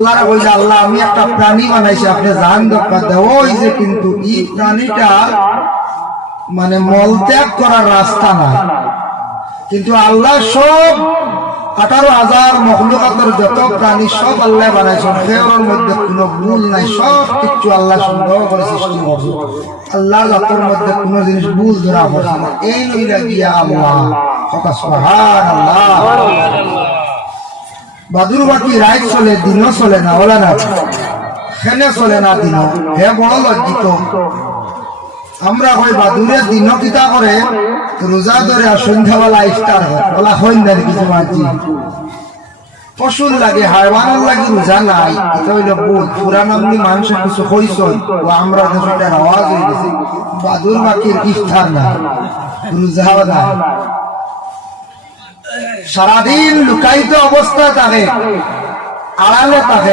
আল্লাহ বলছে, আল্লাহ আমি একটা প্রাণী বানাইছি, আপনি জান দরকার দেয়। ওই যে কিন্তু এই প্রাণীটা মানে মলত্যাগ করার রাস্তা নাই, কিন্তু আল্লাহ সব 18,000 মখলুকাতের যত প্রাণী সব আল্লাহ বানাইছেন, সেওর মধ্যে কোনো ভুল নাই, সব কিছু আল্লাহ সুন্দর করে সৃষ্টি করছে। আল্লাহ জাতের মধ্যে কোনো জিনিস ভুল ধরা পড়ছে না। এই লইলা গিয়া আল্লাহ সুবহানাল্লাহ। বাদুর বাকি রাত চলে, দিনও চলে না, বলে না খেনে চলে না দিন, হে বড় লজ্জিত। আমরা কই বাদুরের দিন কিতা করে রোজা ধরে আর সন্ধ্যাবেলা ইফতার হয়, বলা হইন না কিছু মানছি পশুর লাগে হাইওয়ানের লাগে রোজা নাই। এটা হইল বোধ পুরান আপনি মানুষের কিছু হইস ও আমরা দেশের আওয়াজ হয়ে গেছে। বাদুর বাকির ইফতার নাই, রোজাও নাই, সারাদিন লুকায়িত অবস্থা থাকে, আড়ালে থাকে।